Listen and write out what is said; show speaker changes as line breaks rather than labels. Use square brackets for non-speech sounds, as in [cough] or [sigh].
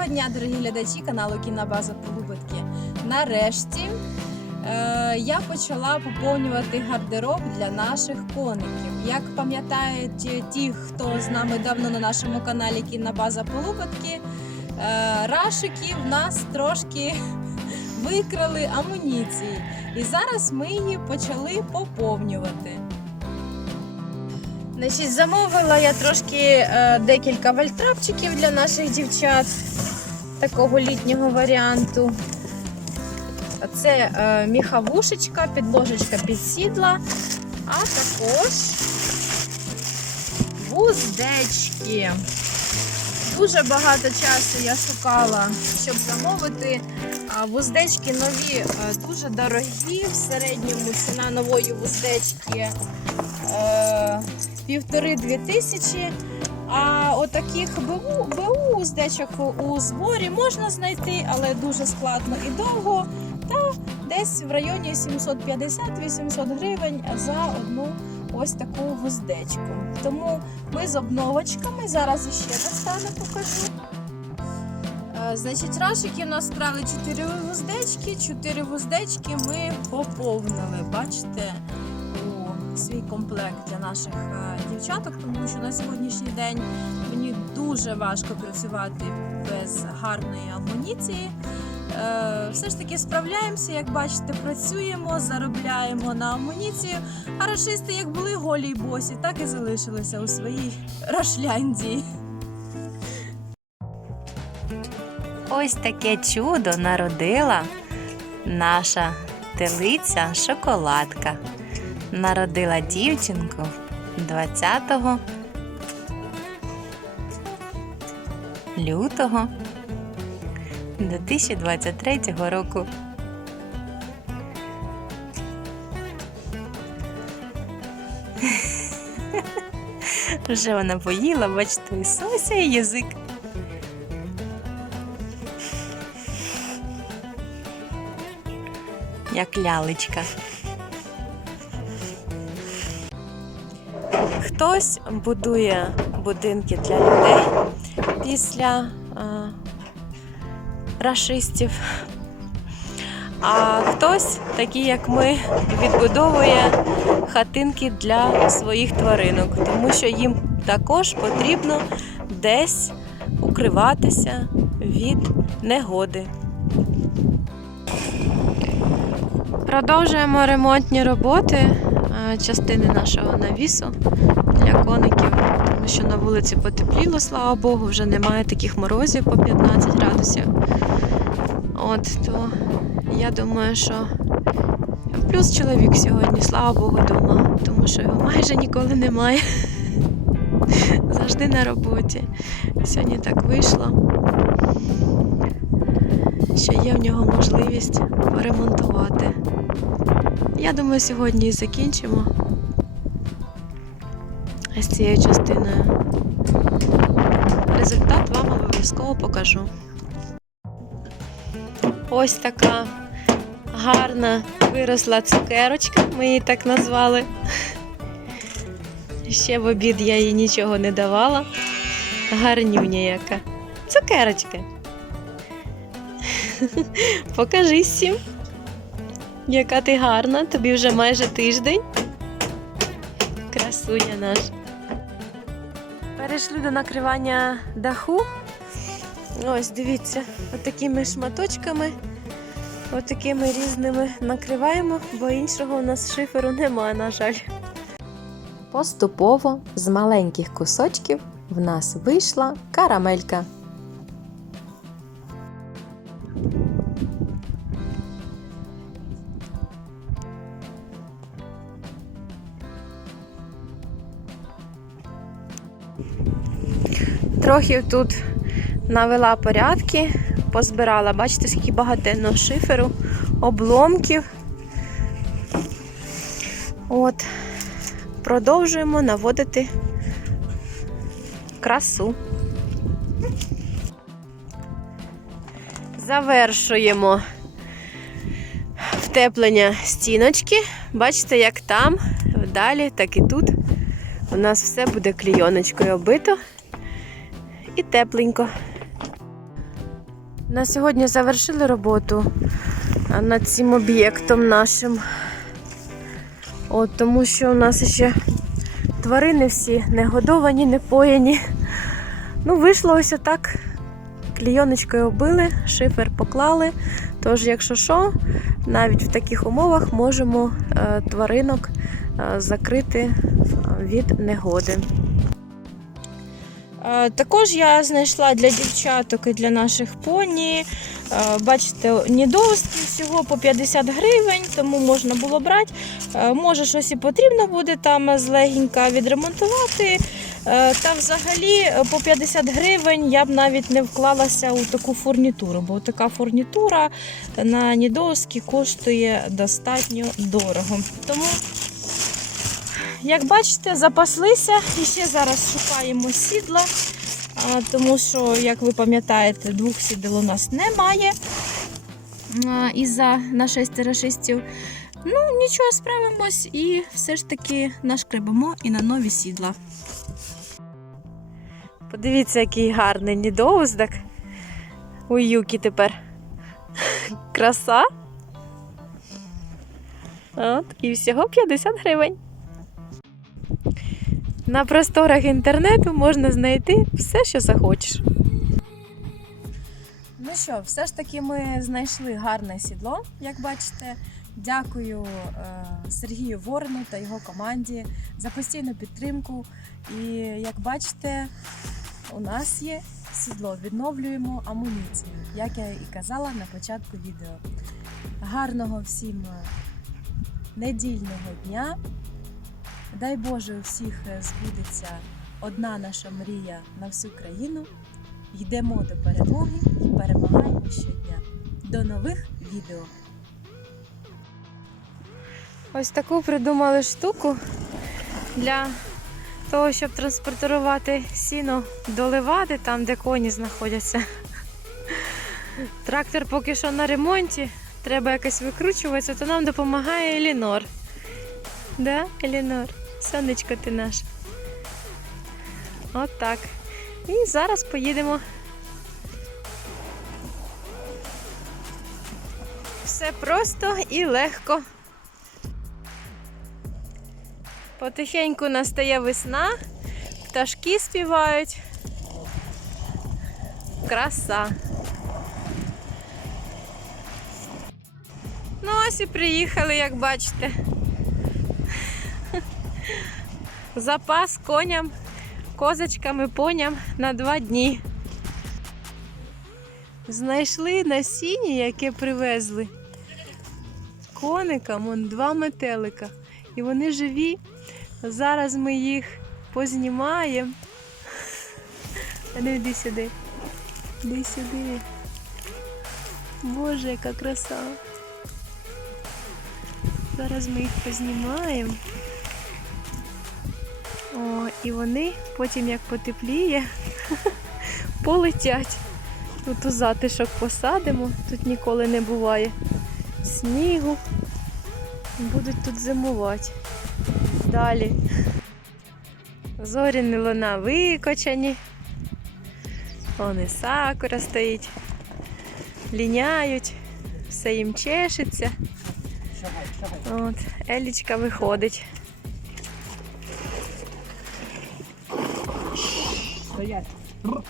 Доброго дня, дорогі глядачі каналу Кінобаза Полуботки. Нарешті е, я почала поповнювати гардероб для наших коників. Як пам'ятають ті, хто з нами давно на нашому каналі Кінобаза Полуботки, е, рашики в нас трошки [laughs] викрали амуніції. І зараз ми її почали поповнювати. Значить, замовила я трошки е, декілька вальтрапчиків для наших дівчат такого літнього варіанту. Це е, міхавушечка, підложечка під сідла, а також вуздечки. Дуже багато часу я шукала, щоб замовити. Вуздечки нові, е, дуже дорогі. В середньому ціна нової вуздечки е, півтори-дві тисячі. А отаких БУ, БУ уздечок у зборі можна знайти, але дуже складно і довго. Та десь в районі 750-800 гривень за одну ось таку вуздечку. Тому ми з обновочками зараз іще достану, покажу. Е, Значить, рашики у нас вкрали 4 вуздечки. 4 вуздечки ми поповнили. Бачите, свій комплект для наших е, дівчаток, тому що на сьогоднішній день мені дуже важко працювати без гарної амуніції. Е, Все ж таки справляємося, як бачите, працюємо, заробляємо на амуніцію. А рашисти, як були голі й босі, так і залишилися у своїй рашляндії.
Ось таке чудо народила наша телиця шоколадка. Народила дівчинку 20 лютого 2023 року. Вже вона поїла, бачите, і сося і язик. як лялечка. Хтось будує будинки для людей після а, рашистів, а хтось, такий як ми, відбудовує хатинки для своїх тваринок, тому що їм також потрібно десь укриватися від негоди. Продовжуємо ремонтні роботи е, частини нашого навісу для коників, тому що на вулиці потепліло, слава Богу, вже немає таких морозів по 15 градусів. От то я думаю, що плюс чоловік сьогодні, слава Богу, вдома, тому що його майже ніколи немає. [laughs] Завжди на роботі. Сьогодні так вийшло, що є в нього можливість поремонтувати. Я думаю, сьогодні і закінчимо з цією частиною. Результат вам обов'язково покажу. Ось така гарна виросла цукерочка, ми її так назвали. Ще в обід я їй нічого не давала. Гарнюня яка. Цукерочка. [laughs] Покажи всім. Яка ти гарна, тобі вже майже тиждень. Красуня наша. Перейшли до накривання даху. Ось, дивіться, отакими шматочками, отакими різними накриваємо, бо іншого у нас шиферу немає, на жаль. Поступово з маленьких кусочків в нас вийшла карамелька. Трохи тут навела порядки, позбирала. Бачите, скільки багатенно шиферу, обломків. От, продовжуємо наводити красу. Завершуємо втеплення стіночки. Бачите, як там, далі, так і тут. У нас все буде клійоночкою оббито і тепленько. На сьогодні завершили роботу над цим об'єктом нашим. От, тому що у нас ще тварини всі не годовані, не пояні. Ну, вийшло ось отак. Клійоночкою оббили, шифер поклали. Тож, якщо що, навіть в таких умовах можемо е, тваринок е, закрити е, від негоди.
Е, Також я знайшла для дівчаток і для наших поні. е, Бачите, нідовські всього по 50 гривень, тому можна було брати. Е, Може, щось і потрібно буде там злегенька відремонтувати. Е, Та взагалі по 50 гривень я б навіть не вклалася у таку фурнітуру, бо така фурнітура на нідовські коштує достатньо дорого. Тому як бачите, запаслися і ще зараз шукаємо сідла, тому що, як ви пам'ятаєте, двох сідел у нас немає із-за нашестирошистів. Ну, нічого, справимось і все ж таки нашкребемо і на нові сідла.
Подивіться, який гарний нідоуздак. У Юкі тепер. Краса. От, і всього 50 гривень. На просторах інтернету можна знайти все, що захочеш.
Ну що, все ж таки ми знайшли гарне сідло, як бачите. Дякую е, Сергію Ворону та його команді за постійну підтримку. І як бачите, у нас є сідло, відновлюємо амуніцію, як я і казала на початку відео. Гарного всім е, недільного дня. Дай Боже, у всіх е, збудеться одна наша мрія на всю країну. Йдемо до перемоги і перемагаємо щодня. До нових відео!
Ось таку придумали штуку для того, щоб транспортувати сіно до левади, там, де коні знаходяться. Трактор поки що на ремонті, треба якось викручуватися, то нам допомагає Елінор. Да, Елінор? Сонечко ти наш. От так. І зараз поїдемо. Все просто і легко. Потихеньку настає весна, пташки співають. Краса. Ну ось і приїхали, як бачите. Запас коням, козочкам і поням на два дні. Знайшли насіння, яке привезли. Коникам он два метелика. І вони живі. Зараз ми їх познімаємо. А ну сюди. Йди сюди. Боже, яка краса. Зараз ми їх познімаємо. О, і вони потім як потепліє, [laughs] полетять. Тут у затишок посадимо, тут ніколи не буває снігу. Будуть тут зимувати. Далі. Зоряні луна викочані. Вони сакура стоїть. Ліняють, все їм чешеться. От, Елічка виходить.
Стоять. Молодець.